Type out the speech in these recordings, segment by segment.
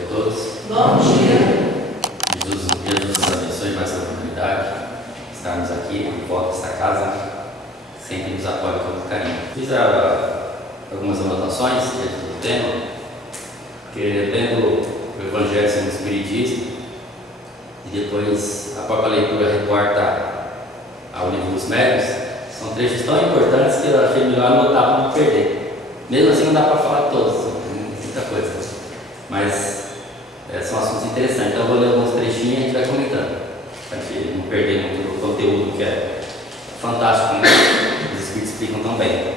dia a todos. Bom dia. Jesus nos abençoe mais essa oportunidade de estarmos aqui, em volta desta casa, sempre nos apoia com muito carinho. Fiz algumas anotações dentro do tema, que vendo o Evangelho segundo o Espiritismo, e depois a própria leitura reporta ao livro dos Médios, são trechos tão importantes que eu achei melhor anotar para não perder. Mesmo assim não dá para falar todos, tem muita coisa, mas são assuntos interessantes. Então eu vou ler alguns trechinhos e a gente vai comentando, para a gente não perder muito do conteúdo que é fantástico, né? Os Espíritos explicam tão bem.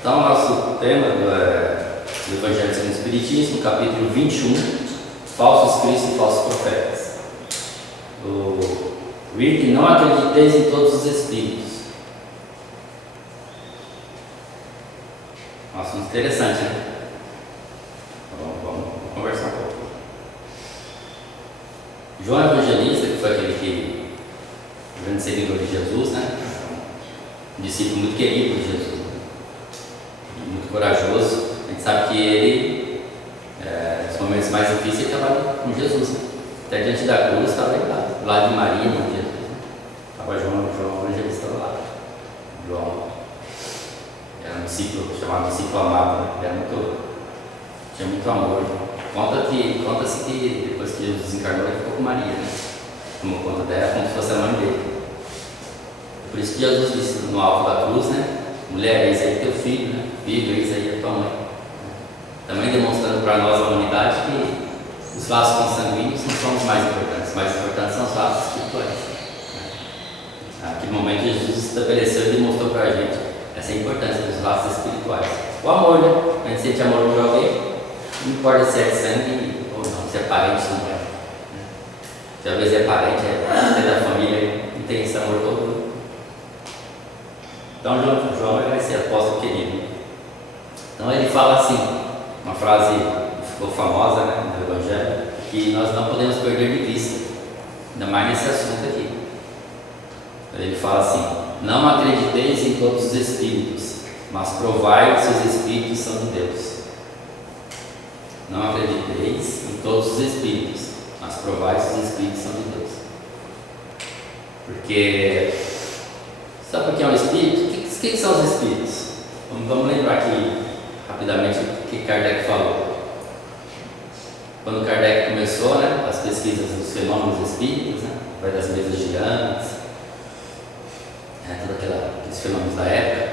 Então o nosso tema do Evangelho segundo o Espiritismo, capítulo 21, Falsos Cristos e Falsos Profetas. O item: não acrediteis em todos os Espíritos. Um assunto interessante, né? Vamos conversar um pouco. João Evangelista, que foi aquele que o grande seguidor de Jesus, né? Um discípulo muito querido de Jesus, muito corajoso. A gente sabe que ele, nos momentos mais difíceis, ele estava com Jesus, né? Até diante da cruz, estava lá, do lado de Maria, no dia. Estava João Evangelista lá. João era um discípulo, chamado discípulo amado, né? Tinha muito amor. Conta-se que depois que Jesus desencarnou, ele ficou com Maria, né? Tomou conta dela como se fosse a mãe dele. Por isso que Jesus disse no alto da cruz, né? Mulher, eis aí teu filho, né? Filho, eis aí a tua mãe. Também demonstrando para nós, a humanidade, que os laços consanguíneos não são os mais importantes. Os mais importantes são os laços espirituais. Naquele momento, Jesus estabeleceu e demonstrou para a gente essa importância dos laços espirituais. O amor, né? A gente sente amor por alguém, não importa se é de sangue ou não, se é parente ou não é. Se às vezes é parente, é da família, não tem esse amor todo. Então João vai ser apóstolo querido. Então ele fala assim, uma frase que ficou famosa, né, no Evangelho, que nós não podemos perder de vista, ainda mais nesse assunto aqui. Ele fala assim: não acrediteis em todos os espíritos, mas provai se os espíritos são de Deus. Não acrediteis em todos os espíritos, mas provai se os espíritos são de Deus. Porque, sabe o que é um espírito? O que são os espíritos? Vamos lembrar aqui rapidamente o que Kardec falou. Quando Kardec começou, né, as pesquisas dos fenômenos espíritas, né, vai das mesas girantes, todos aqueles fenômenos da época,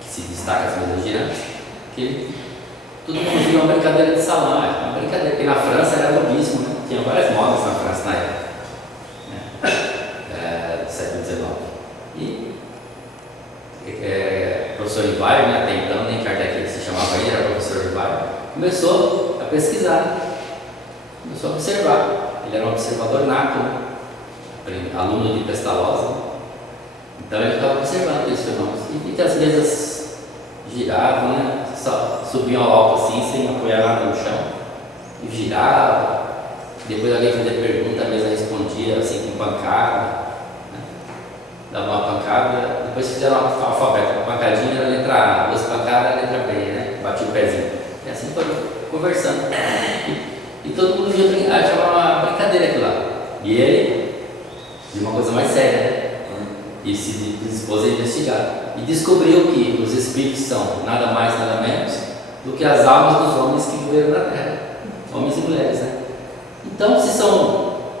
que se destaca as mesas girantes, que todo mundo viu uma brincadeira de salão, uma brincadeira, porque na França era lobismo, né? Tinha várias modas na França na época, do século XIX. E o professor Rivaio, né, até então, nem Kardec se chamava ele, era o professor Rivaio, começou a pesquisar, começou a observar. Ele era um observador nato, né? Aluno de Pestalozzi. Então ele estava observando aqueles fenômenos e que as mesas giravam, né? Subiam ao alto assim, sem apoiar nada no chão, e girava. Depois alguém fazia pergunta, a mesa respondia assim com pancada, né? Dava uma pancada, depois fizeram um alfabeto, uma pancadinha era a letra A, duas pancadas era a letra B, né? Batia o pezinho. E assim foi conversando. E todo mundo via brincar, achava uma brincadeira aquilo lá. E ele, de uma coisa mais séria, né? E se dispôs a investigar. E descobriu que os espíritos são nada mais, nada menos do que as almas dos homens que viveram na Terra. Homens e mulheres, né? Então, se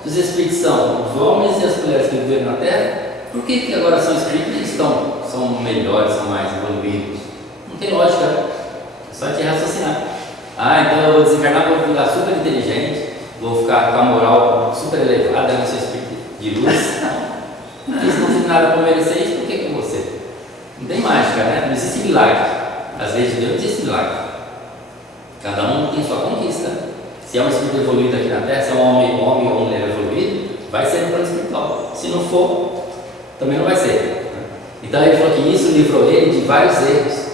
os espíritos são os homens e as mulheres que viveram na Terra, por que agora são espíritos e são melhores, são mais evoluídos? Não tem lógica, né? É só a gente raciocinar. Então eu vou desencarnar, vou ficar super inteligente, vou ficar com a moral super elevada, não sou espírito de luz. Se não fiz nada para merecer isso, por que com você? Não tem mágica, né? Não existe milagre. As leis de Deus não existe milagre. Cada um tem sua conquista. Se é um espírito evoluído aqui na Terra, se é um homem ou mulher evoluído, vai ser no plano espiritual. Se não for, também não vai ser. Então ele falou que isso livrou ele de vários erros.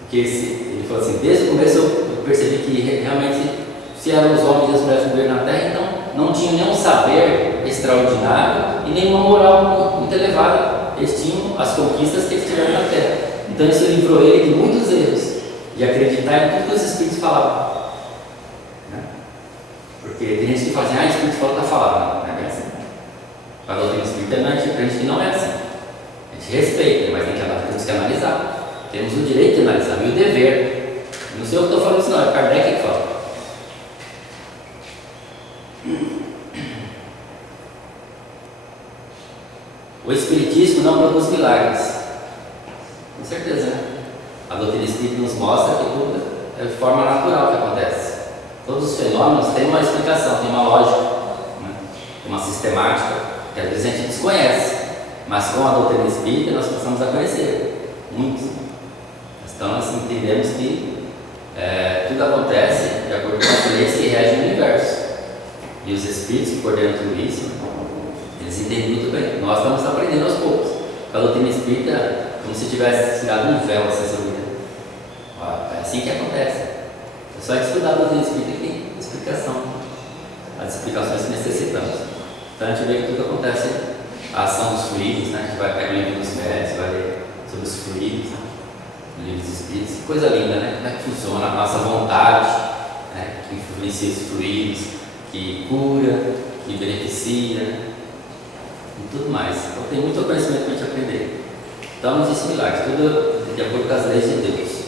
Porque ele falou assim: desde o começo eu percebi que realmente, se eram os homens e as mulheres que viveram na Terra, então não tinham nenhum saber extraordinário e nenhuma moral muito elevada. Eles tinham as conquistas que eles tiveram na Terra. Então isso livrou ele de muitos erros. de acreditar em tudo que os espíritos falavam. Né? Porque tem gente que fala assim, o espírito falou, está falando. Não é bem assim. A doutrina espírita não é tipo, a gente que não é assim. A gente respeita, mas temos que analisar. Temos o direito de analisar, e o dever. Não sei eu que estou falando isso, não, é Kardec que fala. O Espiritismo não produz milagres. Com certeza, né? A doutrina espírita nos mostra que tudo é de forma natural que acontece. Todos os fenômenos têm uma explicação, têm uma lógica, né? Uma sistemática, que às vezes a gente desconhece. Mas com a doutrina espírita nós passamos a conhecer. Muitos. Então nós entendemos que tudo acontece de acordo com as leis que regem o universo. E os espíritos que coordenam tudo isso, eles entendem muito bem. Nós estamos aprendendo aos poucos. A doutrina espírita, como se tivesse tirado um véu assim sobre vida. É assim que acontece. É só estudar a doutrina espírita que tem explicação. As explicações que necessitamos. Então a gente vê que tudo acontece. A ação dos fluidos, né? A gente vai pegar o livro dos médicos, vai ler sobre os fluidos, né? O livro dos espíritos. Que coisa linda, né? Como é que funciona a nossa vontade, né? Que influencia os fluidos, que cura, que beneficia, e tudo mais. Então tem muito conhecimento para a gente aprender. Então não existe milagre, tudo de acordo com as leis de Deus.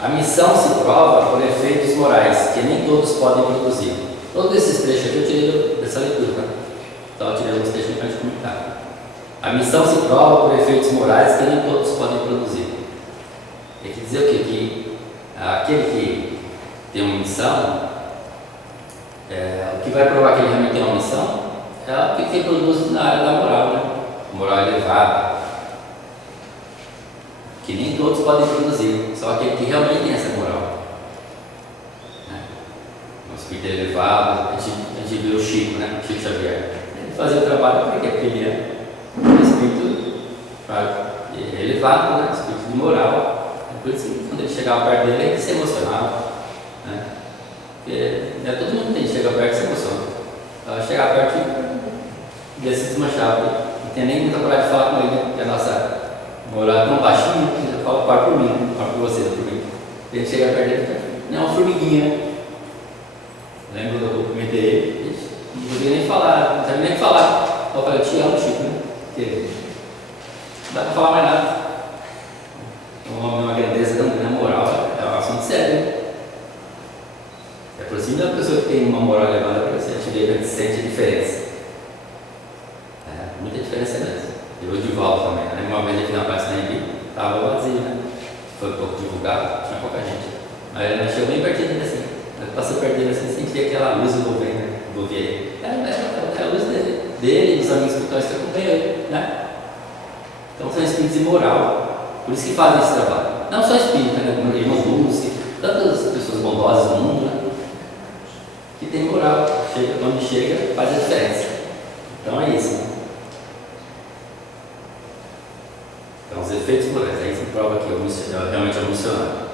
A missão se prova por efeitos morais, que nem todos podem produzir. Todos esses trechos aqui eu tirei dessa leitura, tá? Então eu tirei alguns trechos para a gente comentar. A missão se prova por efeitos morais, que nem todos podem produzir. Tem que dizer o quê? Que aquele que tem uma missão, o que vai provar que ele realmente tem uma missão é o que produz na área da moral, né? Moral elevada, que nem todos podem produzir, só aquele que realmente tem essa moral, né? Um espírito elevado, a gente viu o Chico, né? Chico Xavier, ele fazia o trabalho porque ele é um espírito elevado, né? Espírito de moral, por isso que quando ele chegava perto dele ele se emocionava, né? Porque todo mundo tem que chegar perto e se emociona. Então, chegar perto e ele se desmanchava. Não tem nem muita coragem de falar com ele, porque a nossa moral é tão baixinha que eu falo, para por mim, para por você, por mim. Ele chega perto dele e é uma formiguinha. Lembro que eu comentei ele, não podia nem falar, não sabia nem falar. Eu falei, eu te amo, Chico, né? Porque não dá para falar mais nada. Uma grandeza tão grande, moral, é um assunto sério. Aproxima da pessoa que tem uma moral elevada para você, a gente sente a diferença. Muita diferença mesmo. E o Divaldo também, né? Uma vez aqui na Praça da Embi, estava vazio, né? Foi um pouco divulgado, tinha pouca gente. Mas ele chegou bem pertinho dele assim. Passou perto dele assim, sentia aquela luz do governo, né? Do governo. É a luz dele e dos amigos espirituais que acompanham ele, né? Então são espíritos de moral. Por isso que fazem esse trabalho. Não só espírita, né? Irmãos Lúcia, tantas pessoas bondosas no mundo, né? Que tem moral, quando chega faz a diferença. Então é isso, né? Então os efeitos morais, aí se prova que realmente é um missionário.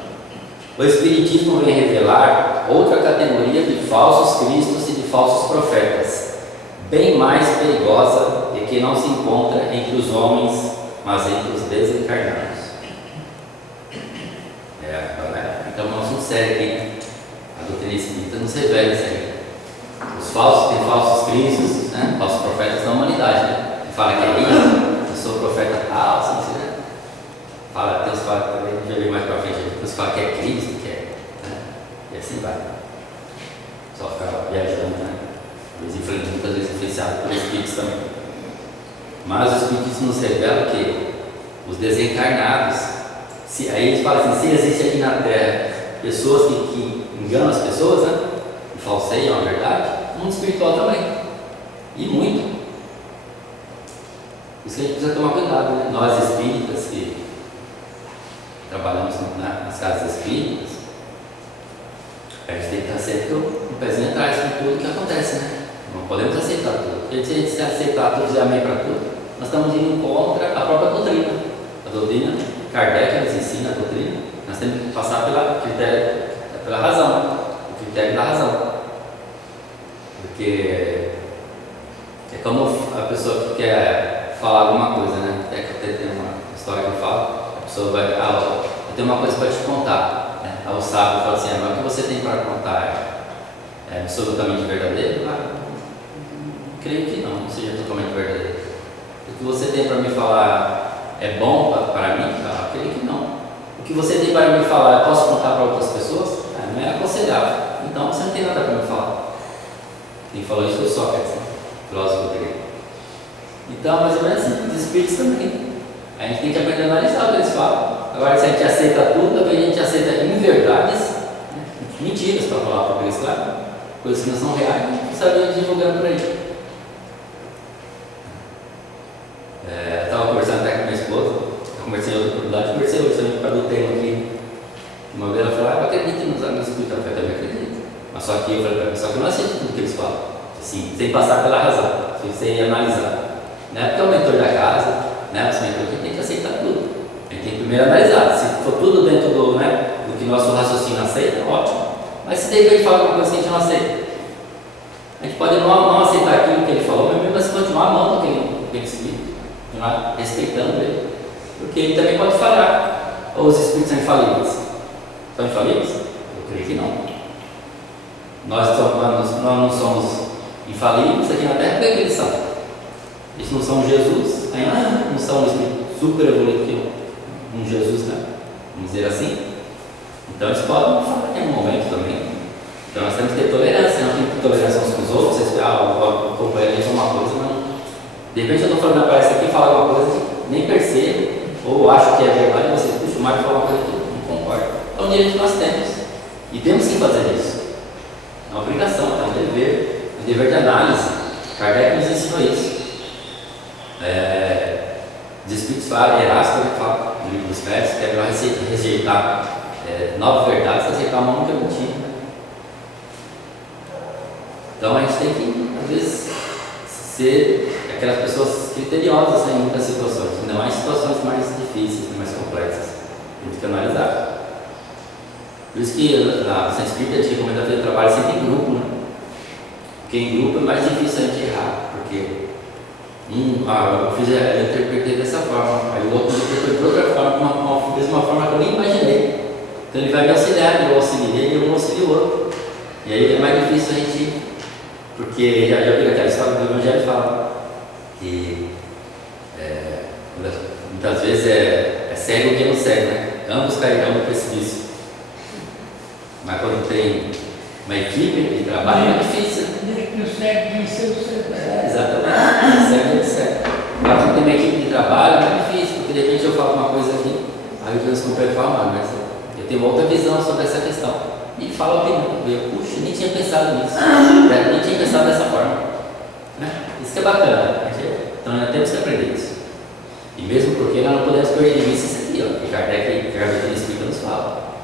O Espiritismo vem revelar outra categoria de falsos cristos e de falsos profetas, bem mais perigosa e que não se encontra entre os homens, mas entre os desencarnados. Então é um assunto sério aqui. A doutrina espírita nos revela isso aí. Os falsos, tem falsos cristos, né? Falsos profetas da humanidade, né? Que fala que é isso, eu sou profeta tal, assim, né? Fala, Deus fala, também já vi mais pra frente, Deus fala que é Cristo, que é, né? E assim vai. Só ficar viajando, né? Muitas vezes influenciado por espíritos também. Mas os espíritos nos revelam que os desencarnados, aí a gente fala assim, se existe aqui na Terra pessoas que enganam as pessoas, né? E falseiam a verdade, o mundo espiritual também. E muito. Por isso que a gente precisa tomar cuidado, né? Nós espíritas que trabalhamos nas casas espíritas, a gente tem que estar sempre um pezinho atrás com tudo que acontece, né? Não podemos aceitar tudo. Porque se a gente aceitar tudo e dizer amém para tudo, nós estamos indo contra a própria doutrina. A doutrina, Kardec nos ensina a doutrina, nós temos que passar pela razão, o critério da razão. Porque é como a pessoa que quer falar alguma coisa, né? Até tem uma história que eu falo, a pessoa vai, tenho uma coisa para te contar. Né? Aí o sábio fala assim, mas o que você tem para contar é absolutamente verdadeiro? Creio que não seja totalmente verdadeiro. O que você tem para me falar é bom para mim? Creio que não. O que você tem para me falar, eu posso contar para outras pessoas? Não é aconselhável. Então você não tem nada para me falar. Quem falou isso foi Sócrates, né? Filósofo grego. Então, mais ou menos assim, os espíritos também. A gente tem que aprender a analisar o que eles falam. Agora, se a gente aceita tudo, também a gente aceita inverdades, né? Mentiras, para falar para eles, claro, coisas que não são reais, a gente sabia divulgando por aí. Estava conversando até com minha esposa, eu conversei em outra oportunidade, conversei hoje também para do tema aqui. Uma vez ela falou, eu acredito nos amigos espíritas, eu também acredito. Mas só que eu falei para ela, só que eu não aceito tudo que eles falam, assim, sem passar pela razão, sem analisar. Não é porque é o mentor da casa, né? Os mentores, a gente tem que aceitar tudo. A gente tem que primeiro analisar. Se for tudo dentro do, né, do que nosso raciocínio aceita, ótimo. Mas se de repente fala alguma coisa que a gente não aceita, a gente pode não aceitar aquilo que ele falou, mas mesmo assim continuar amando aquele espírito, continuar respeitando ele, porque ele também pode falhar. Ou os espíritos são infalíveis? São infalíveis? Eu creio que não. Nós não somos infalíveis aqui na Terra, porque eles são. Eles não são Jesus, ainda não são um espírito super evoluído que um Jesus, né? Vamos dizer assim. Então eles podem falar em algum momento também. Então nós temos que ter tolerância, não tem que ter tolerância uns com os outros. Vocês o companheiro diz uma coisa, não. De repente eu estou falando na palestra aqui, falar alguma coisa que nem percebo, ou acho que é verdade, e você, puxa, o Mário fala uma coisa que eu não concordo. É um direito que nós temos. E temos que fazer isso. É uma obrigação, é um dever de análise. Kardec nos ensinou isso. Os espíritos falam, Erasto fala no livro dos Médios, que é melhor rejeitar novas verdades, aceitar uma única mentira. Então a gente tem que, às vezes, ser aquelas pessoas criteriosas, né, em muitas situações, não há situações mais difíceis, mais complexas, tem que analisar. Por isso que na Centro Espírita a gente recomenda fazer trabalho sempre em grupo, né? Porque em grupo é mais difícil a gente errar, porque eu interpretei dessa forma, aí o outro interpretou de outra forma, fez uma forma que eu nem imaginei. Então ele vai me auxiliar, eu auxilio ele e eu vou auxiliar o outro. E aí é mais difícil a gente, porque já vi aquela história do Evangelho fala que muitas vezes é cego quem não cego, né? Ambos cairão no precipício. Mas quando tem uma equipe de trabalho é difícil. O cego disse o cego. Exatamente, o cego é cego. Mas quando tem uma equipe de trabalho é difícil, porque de repente eu falo uma coisa aqui, aí o meus companheiros falam, mas eu tenho outra visão sobre essa questão. E fala a opinião. Eu, puxa, nem tinha pensado nisso. Nem tinha pensado dessa forma. Né? Isso que é bacana. Então nós temos que aprender isso. E mesmo porque nós não podemos perder de vista isso aqui, ó, que Kardec explica nos fala.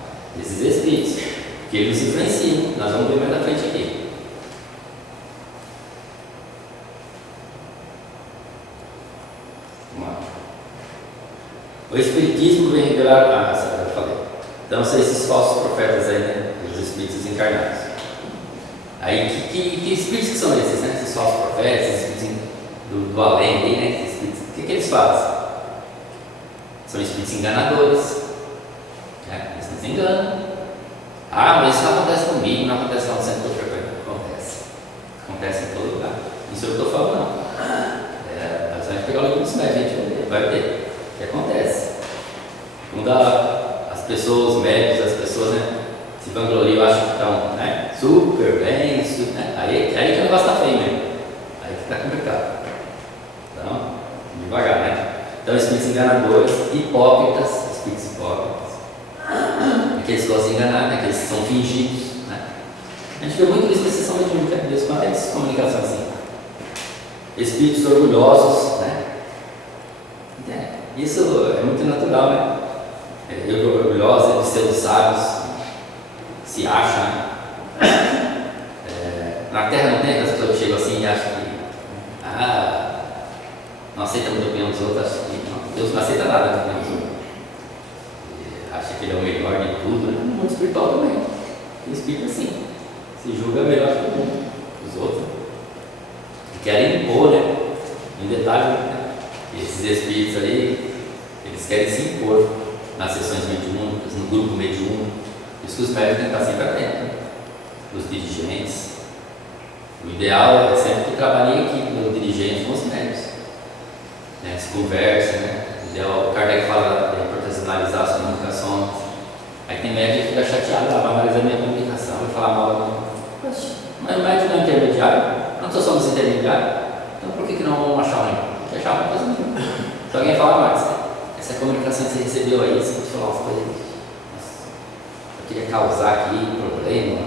Esses espíritos, que eles nos influenciam. Nós vamos ver mais na frente aqui. Vamos lá. O Espiritismo vem revelar. Eu falei. Então são esses falsos profetas aí, né? Os espíritos encarnados. Aí, que espíritos que são esses, né? Esses falsos profetas, esses espíritos do além aí, né? Esses espíritos, o que eles fazem? São espíritos enganadores. Né? Eles nos enganam. Mas isso não acontece comigo, não acontece lá no centro do frequente. Acontece. Acontece em todo lugar. Isso eu não estou falando, não. Você vai pegar o livro dos médios, a gente vai ver o que acontece. Quando as pessoas, os médicos, as pessoas, né, se vangloriam, acham que estão, né, super bem, né? Aí que o negócio está feio mesmo. Aí que está complicado. Então, devagar, né? Então, espíritos enganadores, hipócritas, espíritos hipócritas. Aqueles que gostam de enganar, né? Aqueles que são fingidos, né? A gente vê muito isso na sessão mediúnica, mesmo com até de comunicação assim. Espíritos orgulhosos, né? Isso é muito natural, né? Orgulhosos de ser os sábios, se acham, né? Na Terra não tem as pessoas que chegam assim e acham que não aceita muito a opinião dos outros, acho que não, Deus não aceita nada da opinião dos outros. Acha que ele é o melhor de tudo, né? No mundo espiritual também. O espírito assim, se julga melhor que o mundo, os outros. E querem impor, né? Em detalhe, né? Esses espíritos ali, eles querem se impor nas sessões mediúnicas, no grupo mediúnico. Por isso que os médios têm que estar sempre atentos, né? Os dirigentes. O ideal é sempre que trabalhe em equipe, o dirigente com os médios. Né? Se conversa, né? O ideal, o Kardec fala da importância de analisar as comunicações. Aí tem médico que fica chateado, vai analisar minha comunicação, vai falar mal. Poxa, mas o médico não é intermediário, não só somos intermediários, então por que não vamos achar ruim? Porque achar uma coisa nenhuma. Se alguém falar mais, essa comunicação que você recebeu aí, você pode falar umas coisas, nossa, eu queria causar aqui problema,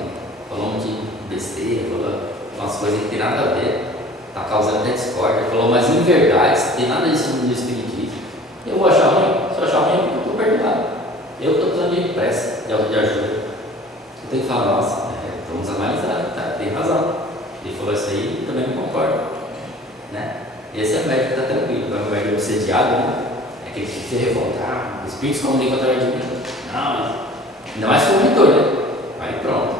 falou um monte de besteira, falou umas coisas que não tem nada a ver, está causando até discórdia, falou umas inverdades, não tem nada disso no espiritismo. Eu vou achar ruim? Se eu achar ruim, é porque eu estou perdoado. Eu estou precisando de pressa, de ajuda. Eu tenho que falar, nossa, vamos analisar, tá? Tem razão. Ele falou isso aí, eu também não concordo. Né? Esse é o médico que está tranquilo. Agora o médico obsediado, né? É aquele que se revoltar, os espíritos comunicam através de mim. Não mais que o monitor, né? Aí pronto.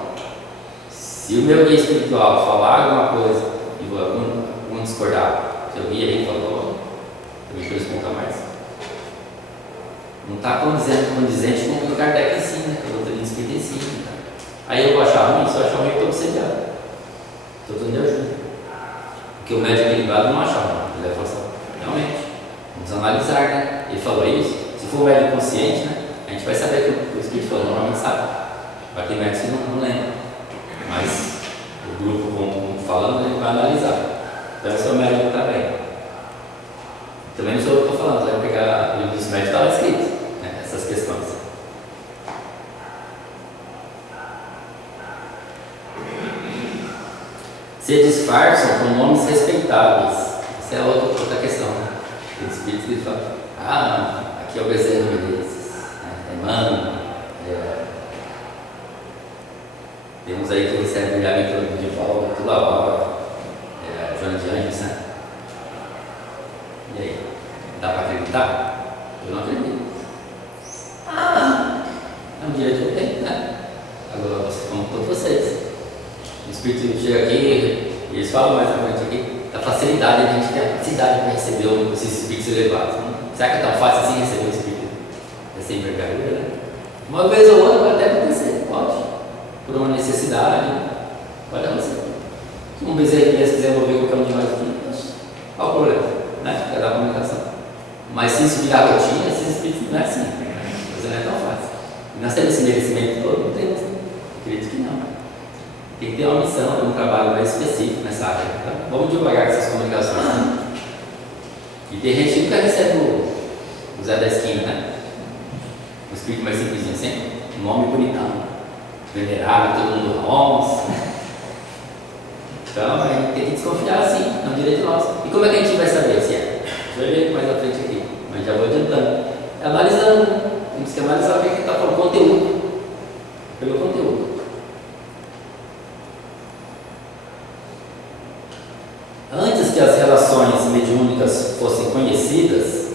Se o meu guia espiritual falar alguma coisa e algum discordar, se eu guia ele falou, eu me correspondo mais. Não está condizente com o que o Kardec ensina, né? Que a doutrina espírita ensina. Tá? Aí eu vou achar ruim, se eu achar ruim, eu estou obsediado. Estou precisando de ajuda. Porque o médico equilibrado não acha ruim. Ele vai falar assim, realmente, vamos analisar, né? Ele falou isso. Se for um médico consciente, né? A gente vai saber que o espírito falou, normalmente sabe. Vai ter médicos que não lembram. Mas o grupo, como falando, ele vai analisar. Então esse é o médico que está bem. Também não sou eu que estou falando, vai pegar o livro dos médicos, está lá escrito, né, essas questões. Se disfarçam com nomes respeitáveis. Essa é outra questão, né? Tem espíritos que falam, aqui é o Bezerra Menezes, né? É Mano, temos aí que recebe o Yamito de volta, tudo a hora, Joana de Anjos, né? E aí? Dá para acreditar? Eu não acredito. É um direito que eu tenho, né? Agora, como todos vocês. O Espírito chega aqui e eles falam mais à frente aqui da facilidade, a gente tem a facilidade para receber esses Espíritos elevados. Né? Será que é tão fácil assim receber o Espírito? Essa envergadura, né? Uma vez ou outra pode até acontecer, pode. Por uma necessidade, pode acontecer. Se um bezerro se desenvolver qualquer um de nós aqui, qual o problema? Né? É da comunicação. Mas se isso virar rotina, esses espíritos não é assim. A coisa não é tão fácil. E nós temos esse merecimento todo? Não temos. Acredito que não. Tem que ter uma missão, um trabalho mais específico nessa área. Então, vamos devagar com essas comunicações. Né? E tem gente que nunca recebe o Zé da esquina, né? O espírito mais simplesinho, sempre um nome bonitão, venerável, todo mundo nossa. Então, a gente tem que desconfiar assim, é um direito nosso. E como é que a gente vai saber se é? A gente vai ver mais à frente aqui, mas já vou adiantando. Analisando, temos que analisar o que a gente está falando, conteúdo. Pelo conteúdo. Antes que as relações mediúnicas fossem conhecidas,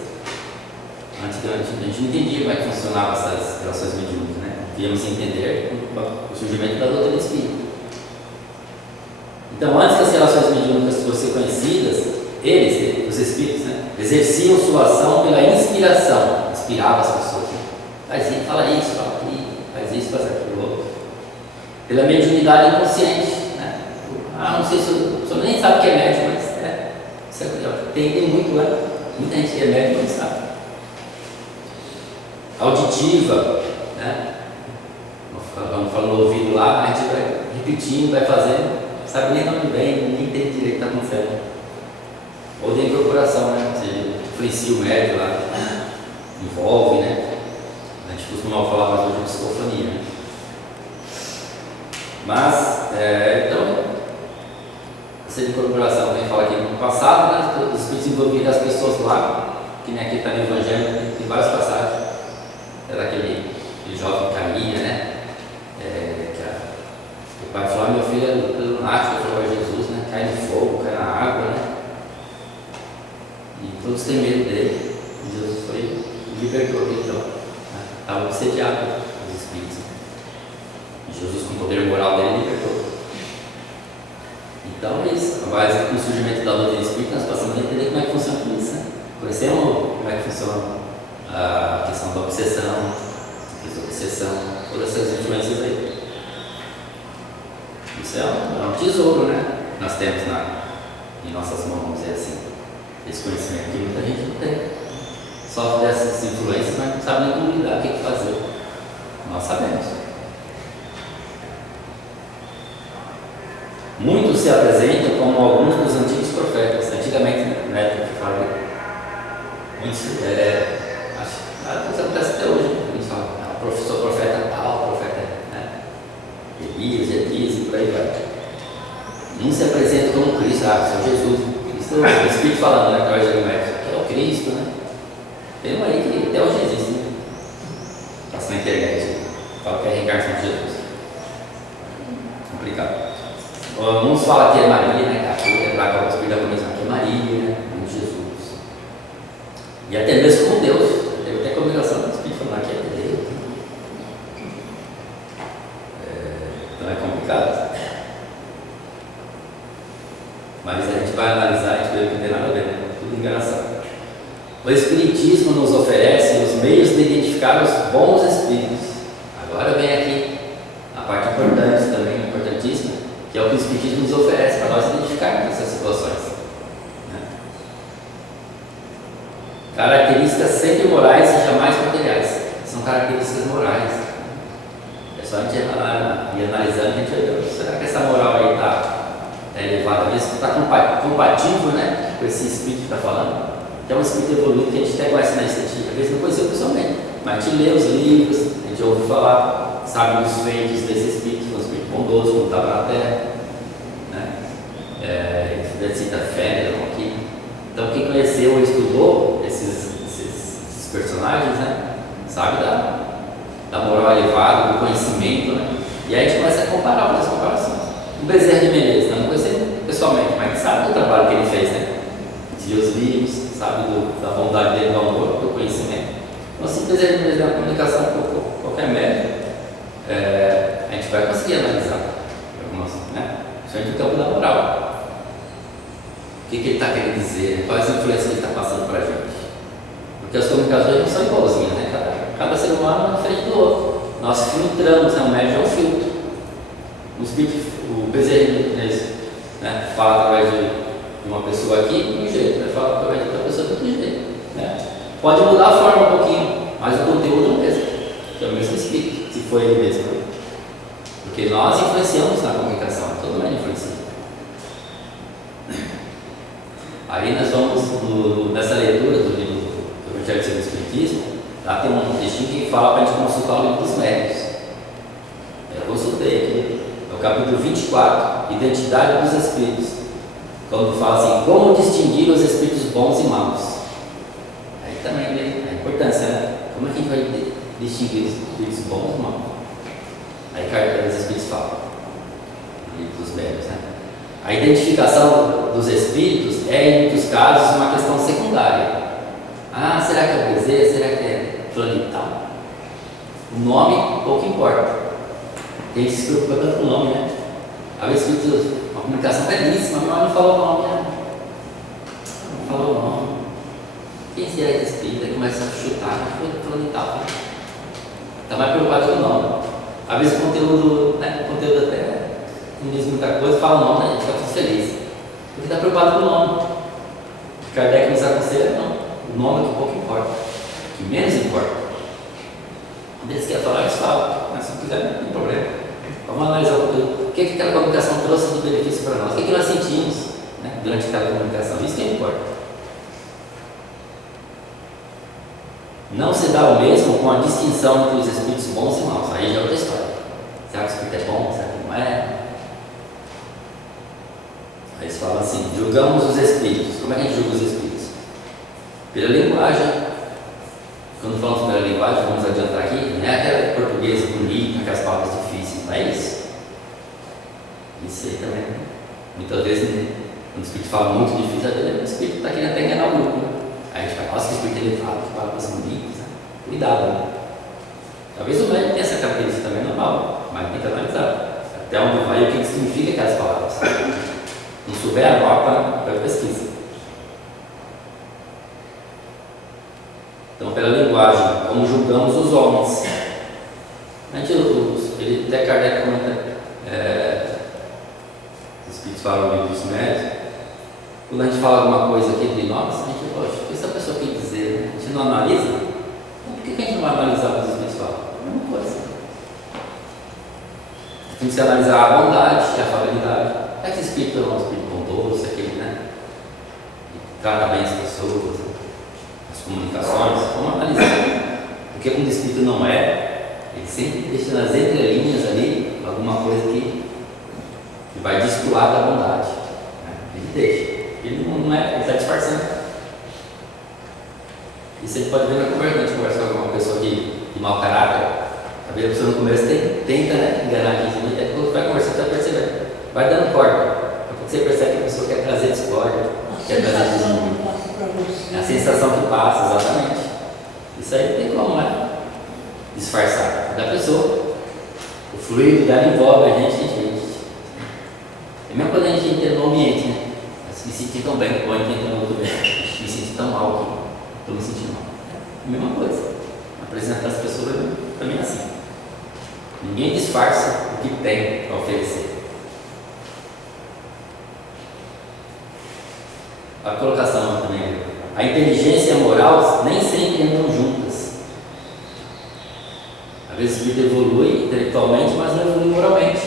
antigamente a gente não entendia como é que funcionavam essas relações mediúnicas, né? Viemos entender o surgimento da doutrina espírita. Então, antes que as relações mediúnicas fossem conhecidas, eles, os espíritos, né, exerciam sua ação pela inspiração, inspirava as pessoas. Né? Faz isso, fala isso, fala aquilo, faz isso, faz aquilo outro. Pela mediunidade inconsciente. Né? Não sei se o senhor nem sabe o que é médium, mas tem muito, né? Muita gente que é médium não sabe. Auditiva, né? Vamos falando no ouvido lá, a gente vai repetindo, vai fazendo. Sabe nem onde vem, nem tem direito que está acontecendo. Ou de incorporação, né? Ou seja, influencia o médio lá, envolve, né? A gente costuma falar mais hoje de psicofonia. Né? Mas, então, essa incorporação, a gente fala aqui no passado, né? Os espíritos envolvidos as pessoas lá, que nem aqui está no Evangelho, tem várias passagens. Era aquele jovem que caía, né? O pai falou, meu filho é lunático, falou a Jesus, né? Cai no fogo, cai na água, né? E todos têm medo dele. E Jesus foi e libertou ele, então. Estava obsediado os espíritos. E Jesus, com o poder moral dele, libertou. Então é isso. A base com o surgimento da doutrina espírita, nós passamos a entender como é que funciona tudo isso, né? Conhecemos como é que funciona a questão da obsessão, a desobsessão, todas essas influências aí. Isso é um tesouro, né? Que nós temos em nossas mãos, vamos dizer assim. Esse conhecimento que muita gente não tem. Sofre dessas influências, mas não sabe nem como lidar, o que fazer. Nós sabemos. Muitos se apresentam como alguns dos antigos profetas. Antigamente, né? Muitos, isso acontece até hoje. Eles falam, sou profeta tal, profeta, né? Elias, e por aí vai. Uns se apresentam como Cristo, sou Jesus. Cristo, o Espírito falando, né? Através de Hermético, que é o Cristo, né? Tem um aí que até hoje existe, né? Passa na internet, fala que é a reencarnação de Jesus. Complicado. Uns falam que é Maria, né? Que é para o Espírito da Comissão, que é Maria, né? Como Jesus. E até mesmo como Deus. Teve até combinação do Espírito falando que é Deus. Então é complicado. Mas a gente vai analisar, a gente vê que não tem nada a ver, né? Tudo enganação. O Espiritismo nos oferece os meios de identificar os bons espíritos. Agora vem aqui a parte importante também, importantíssima, que é o que o Espiritismo nos oferece para nós identificarmos essas situações. Né? Características sempre morais e jamais materiais. São características morais. É só a gente ir analisando, a gente vai ver, será que essa moral aí está elevada mesmo? Está compatível, né, com esse espírito que está falando? Que é um espírito evoluído que a gente até conhece na estetia, às vezes não conheceu pessoalmente, mas a gente lê os livros, a gente ouve falar, sabe dos feitos desse espírito, que é um espírito bondoso, quando estava na Terra, né? Ele cita Federer aqui. Então, quem conheceu ou estudou esses personagens, né, sabe da moral elevada, do conhecimento, né? E aí a gente começa a comparar algumas comparações. O Bezerra de Menezes, não conheci pessoalmente, mas sabe do trabalho que ele fez, né? De os livros, sabe da bondade dele, do amor, do conhecimento. Então, se o Bezerra de Menezes na comunicação com qualquer médico, a gente vai conseguir analisar algumas, né? Principalmente no campo da moral. O que ele está querendo dizer, quais influências ele está passando para a gente. Porque as comunicações não são igualzinhas, né? Cada ser humano é diferente do outro. Nós filtramos, né? O médico é um filtro. O Bezerra de Menezes, né? Fala através de uma pessoa aqui de um jeito, né? Fala através de outra pessoa de outro jeito. Né? Pode mudar a forma um pouquinho, mas o conteúdo é o mesmo. Que é o mesmo espírito, se for ele mesmo. Porque nós influenciamos na comunicação, todo mundo influencia. Aí nós vamos, nessa leitura do livro do Evangelho segundo o Espiritismo, lá tem um textinho que fala para a gente consultar o livro dos médios. Eu consultei aqui, é o capítulo 24, Identidade dos Espíritos. Quando fala assim, como distinguir os espíritos bons e maus. Aí também vem a importância, né? Como é que a gente vai distinguir os espíritos bons e maus? Aí os espíritos falam, no livro dos médios, né? A identificação dos espíritos é, em muitos casos, uma questão secundária. Será que é o Bezerra? Será que é fulano e tal? O nome pouco importa. Tem que se preocupar tanto com o nome, né? Às vezes, uma comunicação belíssima, mas não falou o nome, né? Não falou o nome. Quem será esse espírito? Aí começa a chutar, fulano e tal. Está mais preocupado com o nome. Às vezes, o conteúdo, né? O conteúdo até não diz muita coisa, fala o nome, né? A gente fica muito feliz. Porque está preocupado com o nome. Kardec nos aconselha, não. O nome é que pouco importa, o que menos importa. Quando eles querem falar, eles falam, mas se não quiser, não tem problema. Vamos analisar o conteúdo. O que aquela comunicação trouxe de benefício para nós? O que nós sentimos, né, durante aquela comunicação? Isso que importa. Não se dá o mesmo com a distinção entre os espíritos bons e maus. Aí já é outra história. Será que o espírito é bom? Será que não é? Aí eles falam assim, julgamos os espíritos. Como é que a gente julga os espíritos? Pela linguagem. Quando falamos pela linguagem, vamos adiantar aqui, não é aquela portuguesa bonita, aquelas palavras difíceis, não é isso? Isso aí também. Muitas vezes, quando o espírito fala muito difícil, o espírito está querendo até enganar o grupo. Né? Aí a gente fala, nossa, que espírito ele fala, que palavras bonitas. Né? Cuidado, né? Talvez o médico tenha essa característica também normal, mas tem que analisar. Até onde vai e o que significa aquelas palavras. Não souber a nota, vai pesquisa. Então, pela linguagem, como julgamos os homens. A gente, ele até Kardec comenta, os espíritos falam no livro dos médios, quando a gente fala alguma coisa aqui entre nós, a gente, poxa, o que essa pessoa quer dizer, né? A gente não analisa, então por que a gente não vai analisar o que os espíritos falam? É a mesma coisa. Temos que analisar a bondade e a afabilidade. É que esse espírito é um espírito bondoso, aquele, né? Que trata bem as pessoas, as comunicações. Vamos analisar. Porque quando o espírito não é, ele sempre deixa nas entrelinhas ali alguma coisa que vai destoar da bondade. Né? Ele deixa. Ele não é, ele está disfarçando. Isso a gente pode ver na conversa, a gente conversa com alguma pessoa de mau caráter. A pessoa no começo tenta, né, enganar aqui em cima, até quando vai conversar, você vai perceber. Vai dando corda. Porque você percebe que a pessoa quer trazer discórdia, quer trazer desânimo. A sensação que passa, exatamente. Isso aí não tem como, né? Disfarçar. É da pessoa. O fluido dela envolve a gente. É mesmo quando a gente entra no ambiente, né? Me sentir tão bem, ou a gente entra no outro bem. Me sentir tão mal aqui. Estou me sentindo mal. É a mesma coisa. Apresentar as pessoas também é assim. Ninguém disfarça o que tem para oferecer. A colocação também. A inteligência e a moral nem sempre andam juntas. Às vezes o espírito evolui intelectualmente, mas não evolui moralmente.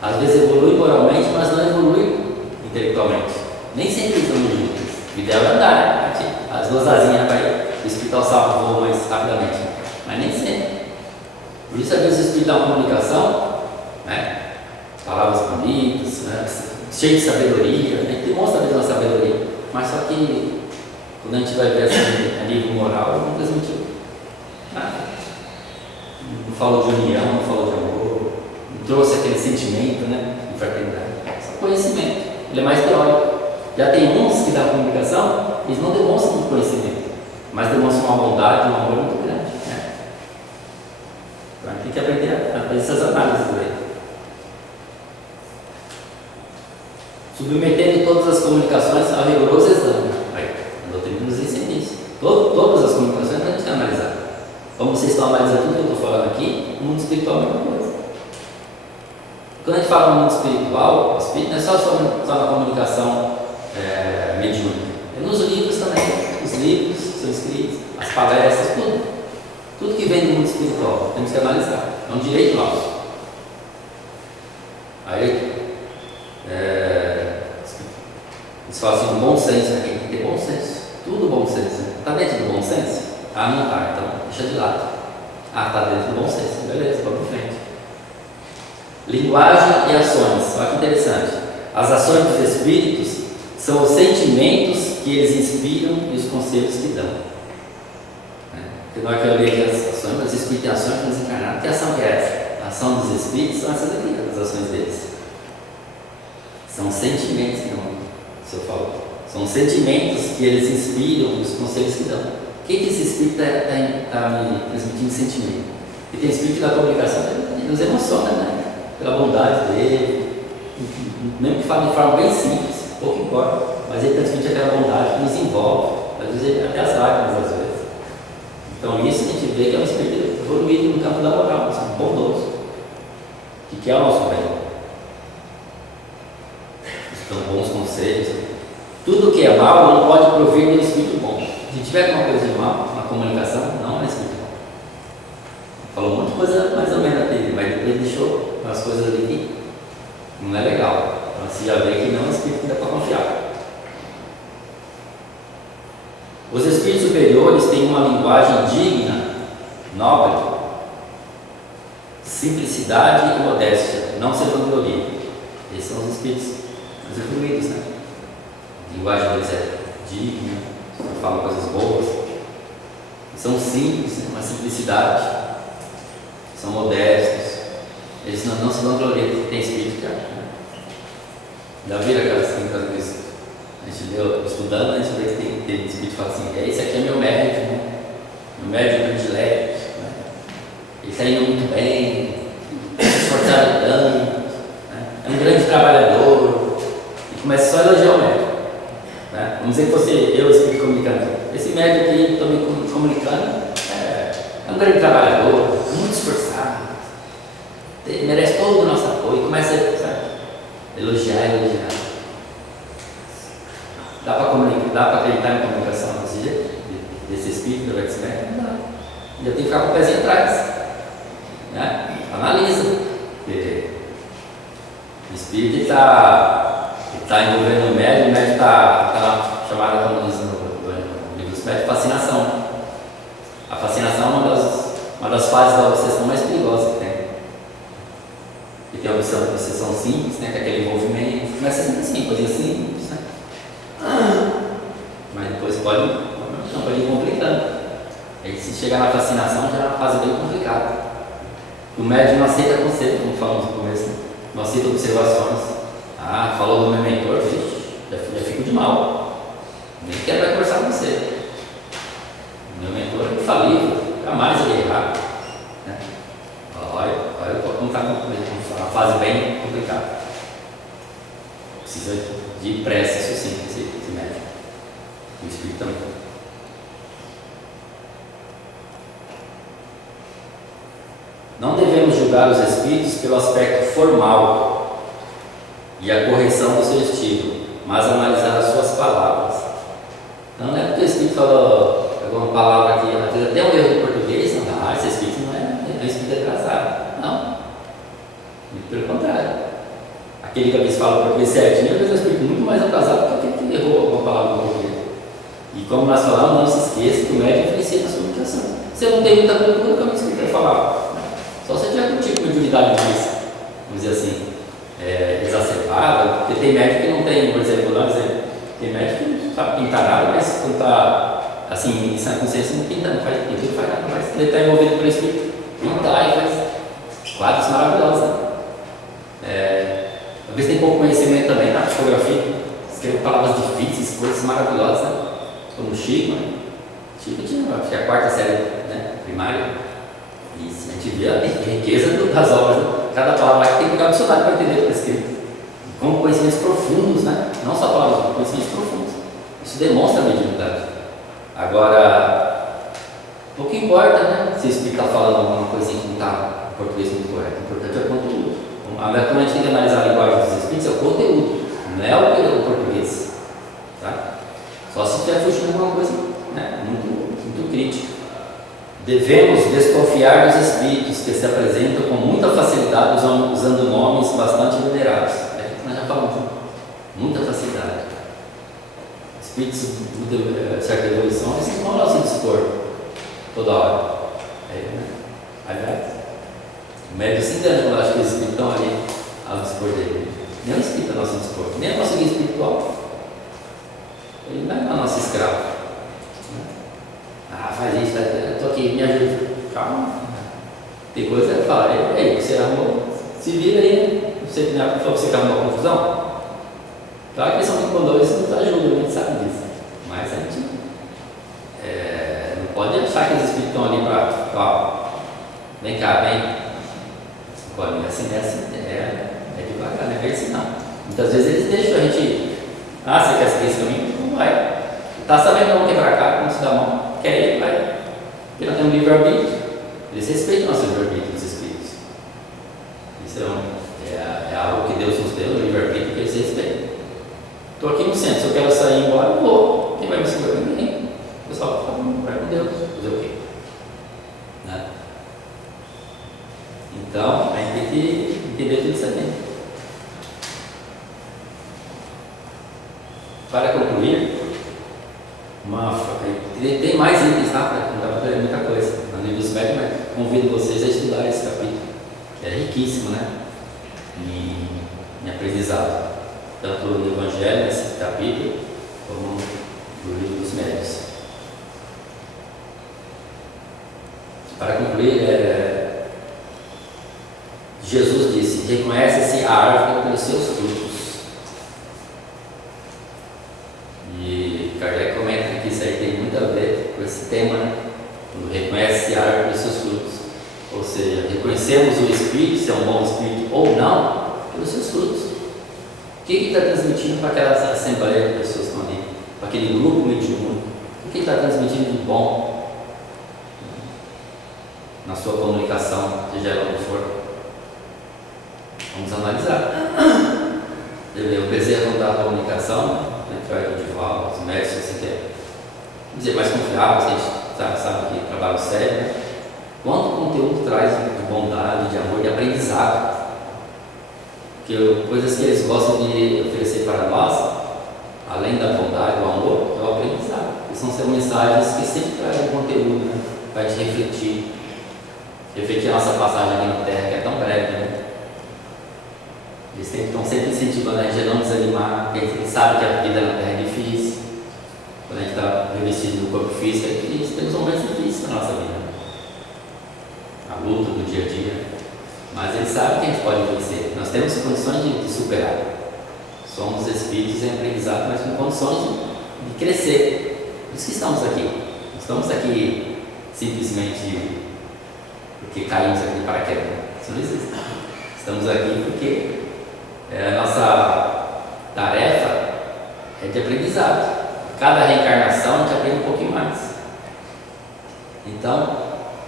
Às vezes evolui moralmente, mas não evolui intelectualmente. Nem sempre estão juntas. O ideal é andar, né? As duas asinhas para o espírito alçar o voo mais rapidamente. Mas nem sempre. Por isso, às vezes, o espírito dá uma comunicação, né? Palavras bonitas, né? Cheio de sabedoria, a gente demonstra a mesma sabedoria, mas só que quando a gente vai ver assim, a nível moral, não transmitiu nada. Não falou de união, não falou de amor, não trouxe aquele sentimento, né? De fraternidade. Só conhecimento. Ele é mais teórico. Já tem uns que dão comunicação, eles não demonstram muito conhecimento, mas demonstram uma bondade, um amor muito grande. Então, tem que aprender a fazer essas análises aí. Submetendo todas as comunicações ao rigoroso exame. Aí, a doutrina nos ensina isso. Todas as comunicações temos que analisar. Como vocês estão analisando tudo que eu estou falando aqui, o mundo espiritual é a mesma coisa. Quando a gente fala no mundo espiritual, o espírito não é só na comunicação mediúnica. É nos livros também. Os livros são escritos, as palestras, tudo. Tudo que vem do mundo espiritual, temos que analisar. É um direito nosso. Aí, eles falam assim, bom senso, né? Tem que ter bom senso. Tudo bom senso. Está dentro do bom senso? Ah, não está, então deixa de lado. Ah, está dentro do bom senso. Beleza, vamos em frente. Linguagem e ações. Olha que interessante. As ações dos espíritos são os sentimentos que eles inspiram e os conselhos que dão. Porque na hora que eu li aqui as ações, os espíritos têm ações para desencarnar. Que ação que é essa? A ação dos espíritos são essas aqui, as ações deles. São sentimentos que não, se eu falo. São sentimentos que eles inspiram e os conselhos que dão. O que esse espírito está me transmitindo sentimento? E tem espírito da comunicação que nos emociona, né? Pela bondade dele. Mesmo que fale de forma bem simples, pouco importa, mas ele transmite aquela bondade que nos envolve, às vezes até as lágrimas, às vezes. Então, isso a gente vê que é um espírito evoluído no campo da moral, um bondoso, que quer o nosso bem. Então, bons conselhos. Tudo que é mal não pode provir de um espírito bom. Se tiver alguma coisa de mal, uma comunicação, não é espírito bom. Falou um monte de coisa mais ou menos dele, mas depois deixou umas coisas ali que não é legal. Então, você já vê que não é um espírito que dá para confiar. Os espíritos superiores têm uma linguagem digna, nobre, simplicidade e modéstia, não se vangloriam. Esses são os espíritos mais evoluídos, né? A linguagem deles é digna, falam coisas boas, são simples, né? Uma simplicidade, são modestos, eles não se vangloriam, porque tem espírito que já vira aquelas vezes. A gente leu, estudando, a gente vê que tem espírito que fala assim, esse aqui é meu médico, né? Meu médico predileto, né? Ele está indo muito bem, se esforçado tanto, né? É um grande trabalhador, e começa só a elogiar o médico, né? Vamos dizer que fosse eu, espírito comunicando, esse médico aqui, estou me comunicando, é um grande trabalhador, muito esforçado, merece todo o nosso apoio, começa a elogiar. Dá para comunicar, dá para acreditar em comunicação desse espírito do X-Men? Não dá. Já tem que ficar com o pezinho atrás, né? Analisa, porque o espírito está envolvendo o médium está chamada, como diz no livro dos médios, fascinação. A fascinação é uma das fases da obsessão mais perigosas que tem. E tem a obsessão simples, né, que é aquele envolvimento, começa sempre assim, coisa simples, né? Mas depois pode ir complicando. Aí se chegar na fascinação já é uma fase bem complicada. O médium não aceita conceito, como falamos no começo, né? Não aceita observações. Falou do meu mentor, já fico de mal. Nem quero conversar com você. Meu mentor é infalível, jamais ele errar. Né? Olha como está uma fase bem complicada. Precisa de pressa, isso sim, esse médico. O espírito também. Não devemos julgar os espíritos pelo aspecto formal e a correção do seu estilo, mas analisar as suas palavras. Então não é porque o espírito falou alguma palavra aqui, fez até um erro de português, não, esse espírito não é um espírito atrasado. Não. Muito pelo contrário. Aquele que às vezes fala português certinho, às vezes é um espírito muito mais atrasado do que aquele que errou alguma palavra no português. E como nós falamos, não se esqueça que o médium influencia na sua comunicação. Você não tem muita cultura, como o espírito vai falar. Só se tiver um tipo de mediunidade mais, vamos dizer assim, exacerbada, porque tem médico que não tem, por exemplo, tem médico que não sabe pintar nada, mas quando está assim, em sã consciência, não pinta, não faz pintura, não faz nada, mas ele está envolvido pelo espírito, pintar e faz quadros maravilhosos, né? Às vezes tem pouco conhecimento também na psicografia, escreve palavras difíceis, coisas maravilosas, né? Como o Chico, né? Chico tinha, acho que a quarta série, né? Primária. Isso, a gente vê a riqueza das obras, né? Cada palavra que tem que pegar o dicionário para entender o que está escrito. Com conhecimentos profundos, né? Não só palavras, mas conhecimentos profundos. Isso demonstra a mediunidade. Agora, o que importa, né? Se o espírito está falando alguma coisinha que não está em português muito correto. O importante é o conteúdo. Como a gente tem que analisar a linguagem dos espíritos, é o conteúdo, não é o português. Tá? Só se estiver fugindo de alguma coisa, né? Muito crítica. Devemos desconfiar dos espíritos que se apresentam com muita facilidade usando nomes bastante venerados. É o que nós já falamos, né? Muita facilidade. Espíritos de certa evolução, eles não vão se dispor toda hora. Aliás, o médium se engana quando acha que os espíritos estão ali ao dispor dele. Nem o espírito é nosso dispor, nem o nosso guia espiritual. Ele não é nosso escravo. Faz isso, eu estou aqui, me ajuda. Calma. Tem coisa que fala, ei, você arrumou, se vira aí, você que arrumou confusão. Claro que eles são muito bondões e nos ajudam, a gente sabe disso. Mas a gente não pode achar que os espíritos estão ali para, vem cá, vem. Pode, assim, é devagar, não é bem assim não. Muitas vezes eles deixam a gente, você quer seguir esse caminho? Não vai. Está sabendo não quebrar a cara, como se dá a mão. Quer ir, vai. Porque nós temos livre-arbítrio. Eles respeitam o nosso livre-arbítrio, os espíritos. Isso é algo que Deus nos deu, o livre-arbítrio que eles respeitam. Estou aqui no centro, se eu quero sair embora, eu vou. Quem vai me segurar? Ninguém. O pessoal vai com Deus. Fazer o quê? Né? Então, a gente tem que entender tudo isso aí. Para concluir, tem mais itens, tá? Não dá para ver muita coisa. No livro dos médios, mas convido vocês a estudar esse capítulo. É riquíssimo, né? Em aprendizado. Tanto no Evangelho, nesse capítulo, como no livro dos médios. Para concluir, Jesus disse: reconhece-se a árvore pelos seus frutos. E Kardec comenta que isso aí tem muito a ver com esse tema, né? Quando reconhece-se a árvore pelos seus frutos. Ou seja, reconhecemos o Espírito, se é um bom Espírito ou não, pelos seus frutos. O que está transmitindo para aquela assembleia de pessoas que estão ali? Para aquele grupo mediúnico? O que está transmitindo de bom na sua comunicação, seja ela onde for? Vamos analisar. Eu pensei em contar a comunicação, né, que vai de falar, os médicos, assim, que é dizer, mais confiáveis, que a gente sabe que trabalho sério, né? Quanto conteúdo traz de bondade, de amor, de aprendizado. Porque coisas que eles gostam de oferecer para nós, além da bondade, do amor, é o aprendizado. Que são mensagens que sempre trazem conteúdo, né, para a gente refletir. Refletir a nossa passagem aqui na Terra, que é tão breve, né? Eles estão sempre incentivando a gente a não desanimar, porque a gente sabe que a vida na Terra é difícil. Quando a gente está revestido no corpo físico, é difícil, temos momentos difíceis na nossa vida. A luta do dia a dia. Mas eles sabem que a gente pode vencer. Nós temos condições de superar. Somos espíritos em aprendizado, mas com condições de crescer. Por isso que estamos aqui. Não estamos aqui simplesmente porque caímos aqui de paraquedas. Isso não existe. Estamos aqui porque a nossa tarefa é de aprendizado. Cada reencarnação a gente aprende um pouquinho mais. Então,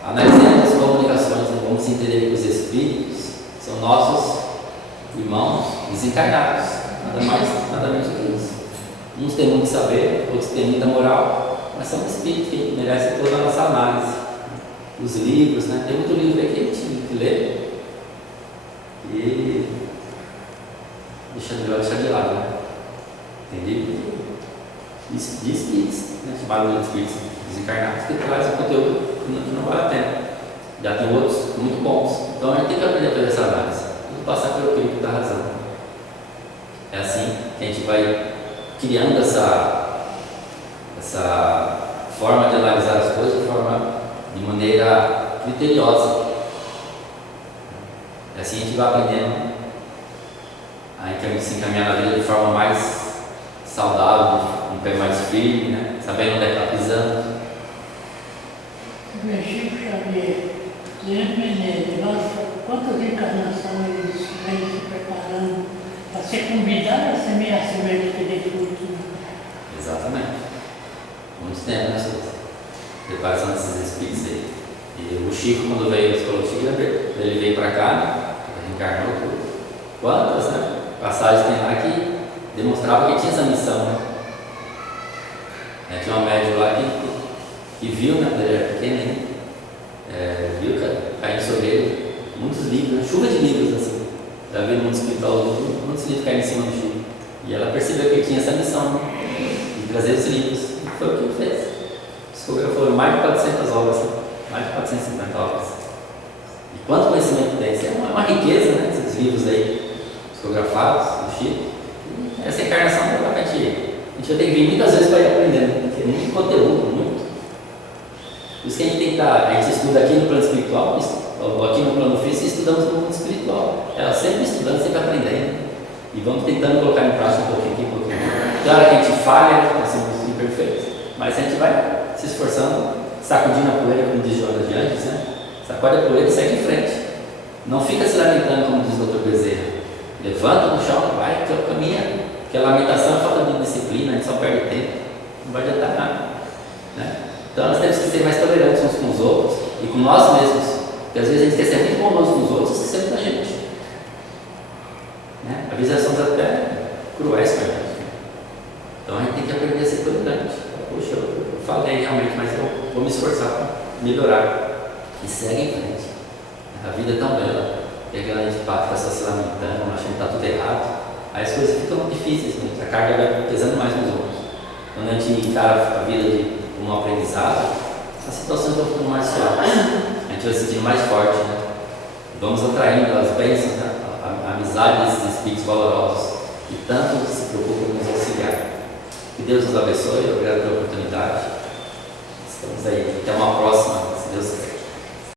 analisemos as comunicações, vamos entender que os espíritos são nossos irmãos desencarnados. Nada mais, nada menos do que isso. Uns têm muito saber, outros têm muita moral, mas são espíritos que merecem toda a nossa análise. Os livros, né? Tem muito livro aqui que a gente tem que ler e deixar de lado, né? Tem livro de espíritos, né? Chamado de espíritos desencarnados, que trazem um conteúdo que não vale a pena. Já tem outros muito bons. Então a gente tem que aprender a fazer essa análise e passar pelo crivo da razão. É assim que a gente vai criando essa forma de analisar as coisas de maneira criteriosa. É assim a gente vai aprendendo a se encaminhar na vida de forma mais saudável, um pé mais firme, né? Sabendo onde é que está pisando. Chico Xavier, Leandro Menezes, nossa, quantas encarnações eles vêm se preparando para ser convidado a semear a semente que dê fruto. Exatamente. Muito tempo, né? Preparação desses espíritos aí. E o Chico, quando veio à psicologia, ele veio para cá, né? Reencarnou tudo. Quantas, né? Passagens tem lá que demonstrava que tinha essa missão, né? Tinha uma médium lá que viu, né? Quando ele era pequeno, viu, cara, caindo sobre ele muitos livros, né? Chuva de livros, assim. Já viu no mundo espiritual, muitos livros caindo em cima do Chico. E ela percebeu que ele tinha essa missão, né? De trazer os livros. E foi o que ele fez. Psicografou mais de 400 obras, né? Mais de 450 obras. E quanto conhecimento tem? Isso é uma riqueza, né? Esses livros aí, psicografados do Chico. E essa encarnação, realmente, a gente vai ter que vir muitas vezes para ir aprendendo, porque é muito conteúdo, muito. Por isso que a gente tem que estar, a gente estuda aqui no plano espiritual, ou aqui no plano físico, e estudamos no mundo espiritual. Sempre estudando, sempre aprendendo. E vamos tentando colocar em prática um pouquinho aqui, um pouquinho aqui. Claro que a gente falha, nós somos imperfeitos, mas a gente vai se esforçando, sacudindo a poeira, como diz Joana de Anjos, né? Sacode a poeira e segue em frente. Não fica se lamentando, como diz o Dr. Bezerra. Levanta no chão, vai, caminha. Porque a lamentação é falta de disciplina, a gente só perde tempo, não vai adiantar nada, né? Então nós temos que ser mais tolerantes uns com os outros e com nós mesmos, porque às vezes a gente quer ser muito bondoso com os outros e esquecemos da gente, né? Às vezes nós somos até cruéis com a gente. Então a gente tem que aprender a ser tolerante. Poxa, eu falei realmente, mas eu vou me esforçar para melhorar. E segue em frente. A vida é tão bela, que a gente fica só se lamentando, achando que está tudo errado. Aí as coisas ficam difíceis, né? A carga vai pesando mais nos outros. Quando a gente encara a vida como um aprendizado, as situações vão ficando mais suaves. A gente vai se sentindo mais forte, né? Vamos atraindo as bênçãos, né? A amizade desses espíritos valorosos que tanto se preocupam em nos auxiliar. Que Deus nos abençoe, obrigado pela oportunidade. Estamos aí. Até uma próxima.